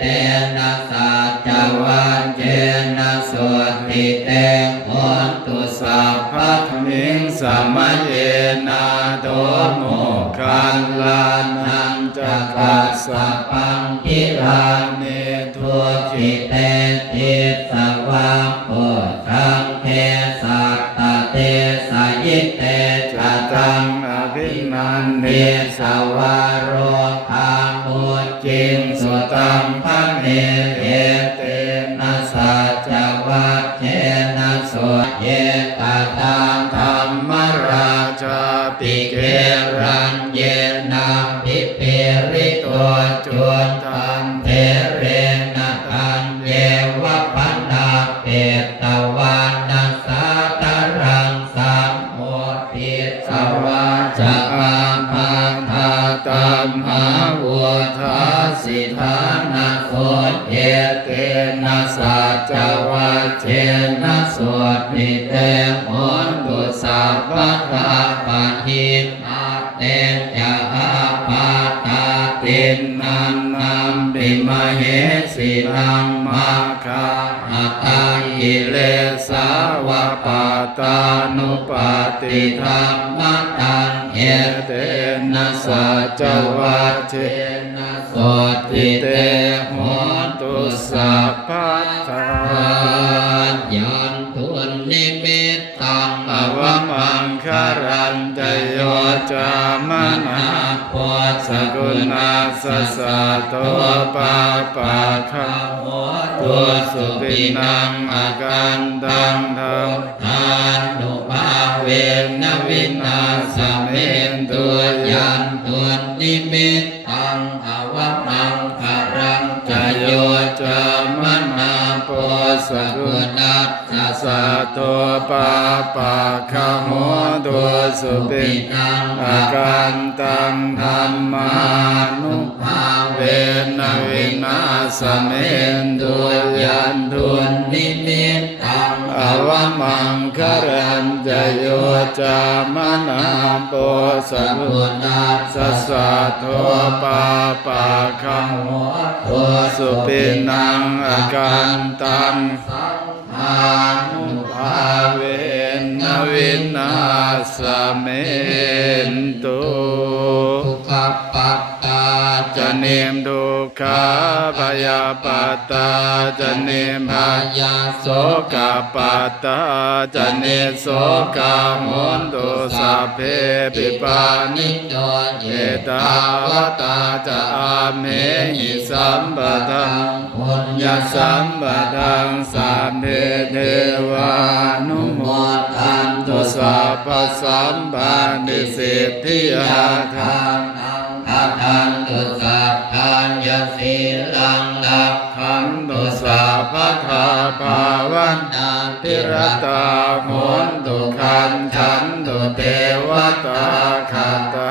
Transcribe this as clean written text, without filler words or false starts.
เตนะสัจจวัคเชนะสุติเตโหนตุสัพพะมิงสมัยเยนะโตโมคัลลานังจักขัสสะปังคิลาเนทุจิเตติสวะโพธังเทสัตตเตสยิเตจตังอภินันเนสวารโรคามุจิงสุตังพะเนเอเตนะสัจจวัคเชนะสุเยตตังธัมมราชาปิเกรัญเยนะภิเปริโตจุตังเทเรนะอันเยวะปันดาเปตวานัสสะตรังสัมโมทิสวาจะอาภาธาตัมหาวุฒาสิทานะโสเยเตนะสัจจวัคเชนะสุติเตโหนตุสัพพะทาปะหินาเตจะอาปาตาตินนันนัมปิมเหสินังมาคาอัตตังกิเลสาวะปาตานุปาติธัมมัตตังเอเตนะสัจจวัคเชนะสุติเตโหนตุสัพพะทายันตุนิมิตตังอวมังคารันตโยจามนาโพสกุณาสสะโตปาปะคะโหตุสุปินังอากันตังธรรมทานุภาเวนะวินาสเมนตุยันตุนิมิตตังอวมังคารันตโยจามนาโพสกุณาสสะโตปาปะคะโหตุสุปินังอากันตังธรรมานุภาเวนะวินาสเมนตุยันตุนิมิตตังอวมังคารันตโยจามนาโพสกุณาสสะโตปาปะคะโหตุสุปินังอากันตังอานุภาเวนะวินาสเมนตุทุกขปัตตาจะเนมทุกขาพยาปัตตาจะเนมพยาโสกปัตตาจะเนโสกาโหนตุสัพเพปิปานิโยเยตาวตาจะอาเมหิสัมปะทังปุญญสัมปะทังสัพเพเทวานุโมทันตุสัพพสัมปันติสิทธิยาทานอาทันตุสัพพัญญสีลังลักขันตุสัพพะทาภาวันนาภิรตาโหนตุขันฉันตุเทวตาขัตตา